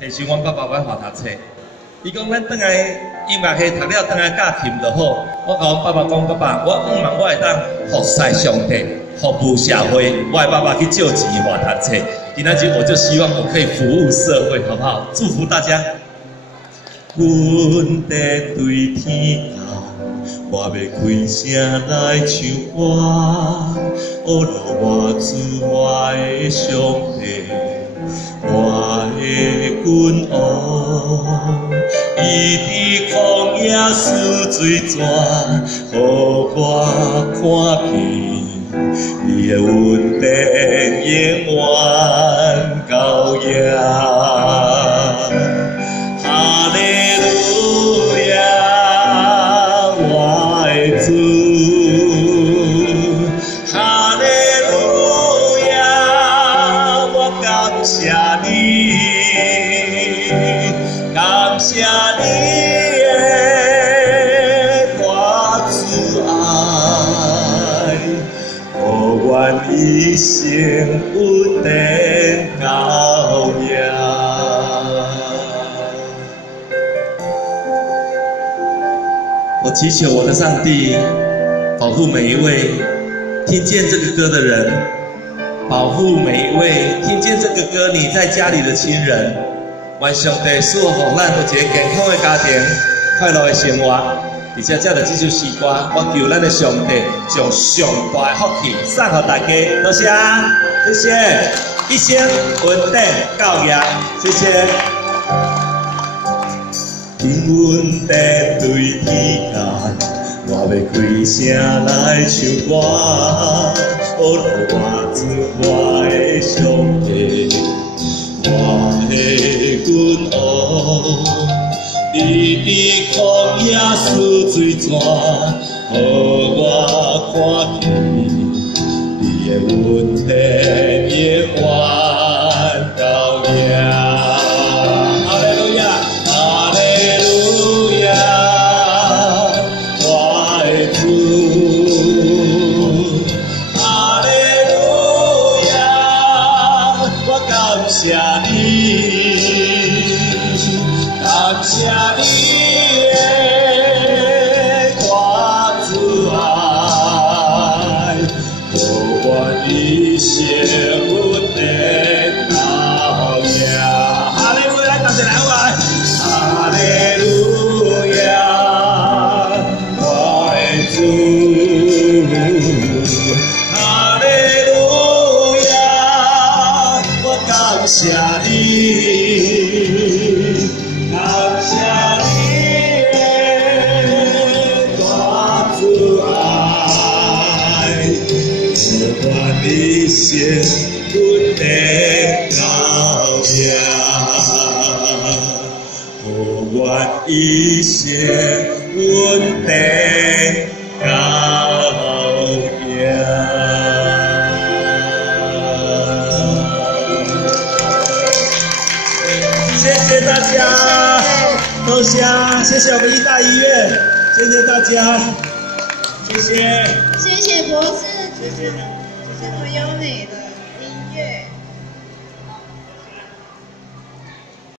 找时阮爸爸要互读册，伊讲咱转来音乐系读了，转来教琴就好。我甲阮爸爸讲，爸爸，我希望我会当服侍上帝，服务社会。我的爸爸去借钱互读册，今仔日我就希望我可以服务社会，好不好？祝福大家。阮在对天高，我要开声来唱歌，哦，我主我的上帝。 我的君王，伊伫旷野输水泉，予我看见伊的恩典永远到夜。哈利路亚，我的主。 感谢你，感谢你的大慈爱，我愿一生不能高扬。我祈求我的上帝保护每一位听见这个歌的人。 保护每一位听见这个歌你在家里的亲人，愿上帝赐予咱有一个健康的家庭、快乐的生活。而且这就这首诗歌，我求咱的上帝将上大的福气送给大家。多谢，谢谢，一生稳定教育，谢谢。稳定对天干。 我要开声来唱歌，哦，我主我的上帝，我的君王，伊伫旷野输水泉，予我看见伊的恩典永远到夜。 感谢你，感谢你的大慈爱，我愿一生稳定到夜。哈利路亚，大家来好来，哈利路亚，我的主。 感谢你，感谢你的大慈爱，我愿一生稳定到夜，我愿一生稳定到夜。 谢谢大家，多谢，谢谢我们医大医院，谢谢大家，谢谢，谢谢博士，谢谢，这么优美的。